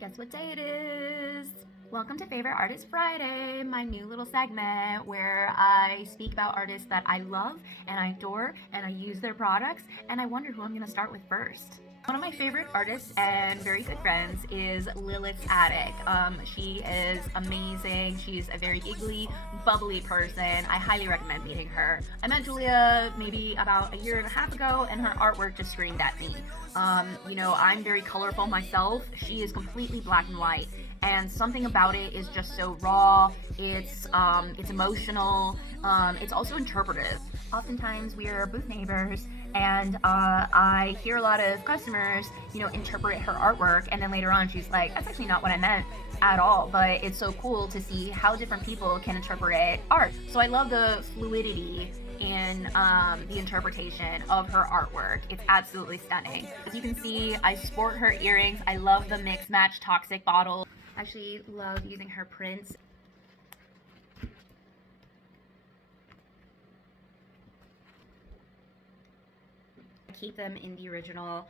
Guess what day it is? Welcome to Favorite Artist Friday, my new little segment where I speak about artists that I love and I adore and I use their products, and I wonder who I'm going to start with first. One of my favorite artists and very good friends is Lilith's Attic. She is amazing. She's a very giggly, bubbly person. I highly recommend meeting her. I met Julia maybe about a year and a half ago, and her artwork just screamed at me. I'm very colorful myself. She is completely black and white, and something about it is just so raw. It's emotional. It's also interpretive. Oftentimes we are booth neighbors, and I hear a lot of customers, interpret her artwork, and then later on she's like, that's actually not what I meant at all. But it's so cool to see how different people can interpret art. So I love the fluidity in the interpretation of her artwork. It's absolutely stunning. As you can see, I sport her earrings. I love the mix match toxic bottle. I actually love using her prints. Keep them in the original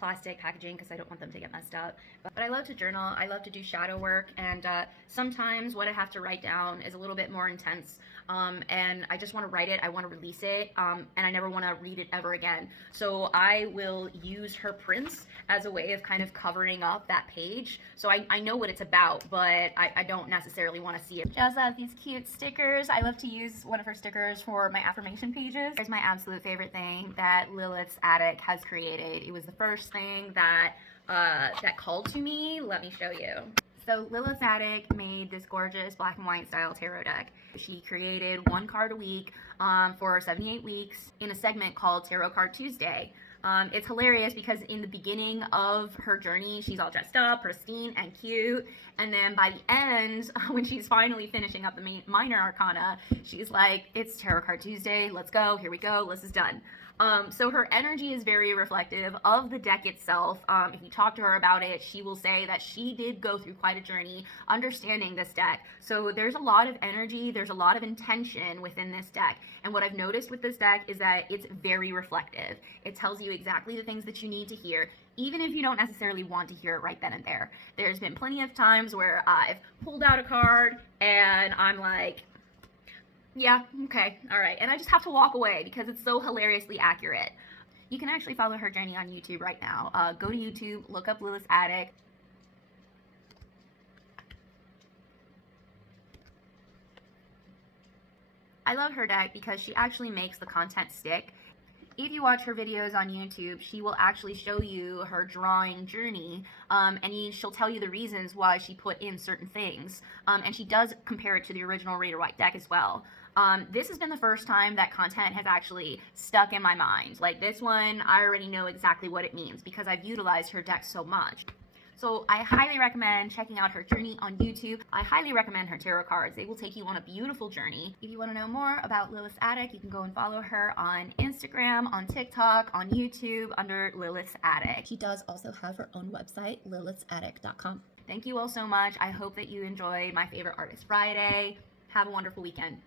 plastic packaging because I don't want them to get messed up. But I love to journal. I love to do shadow work, and sometimes what I have to write down is a little bit more intense, and I just want to write it. I want to release it, and I never want to read it ever again. So I will use her prints as a way of kind of covering up that page. So I know what it's about, but I don't necessarily want to see it. She also has these cute stickers. I love to use one of her stickers for my affirmation pages. Here's my absolute favorite thing that Lilith's Attic has created. It was the first thing that called to me. Let me show you. So Lilith's Attic made this gorgeous black and white style tarot deck. She created one card a week for 78 weeks in a segment called Tarot Card Tuesday. It's hilarious because in the beginning of her journey, she's all dressed up, pristine, and cute. And then by the end, when she's finally finishing up the minor arcana, she's like, it's Tarot Card Tuesday, let's go, here we go, this is done. So her energy is very reflective of the deck itself. If you talk to her about it, she will say that she did go through quite a journey understanding this deck. So there's a lot of energy, there's a lot of intention within this deck. And what I've noticed with this deck is that it's very reflective. It tells you exactly the things that you need to hear, even if you don't necessarily want to hear it right then and there. There's been plenty of times where I've pulled out a card and I'm like, yeah, okay, all right. And I just have to walk away because it's so hilariously accurate. You can actually follow her journey on YouTube right now. Go to YouTube, look up Lilith's Attic. I love her deck because she actually makes the content stick. If you watch her videos on YouTube, she will actually show you her drawing journey, and she'll tell you the reasons why she put in certain things, and she does compare it to the original Red or White deck as well. This has been the first time that content has actually stuck in my mind. Like this one, I already know exactly what it means because I've utilized her deck so much. So I highly recommend checking out her journey on YouTube. I highly recommend her tarot cards. They will take you on a beautiful journey. If you want to know more about Lilith's Attic, you can go and follow her on Instagram, on TikTok, on YouTube under Lilith's Attic. She does also have her own website, lilithsattic.com. Thank you all so much. I hope that you enjoy my Favorite Artist Friday. Have a wonderful weekend.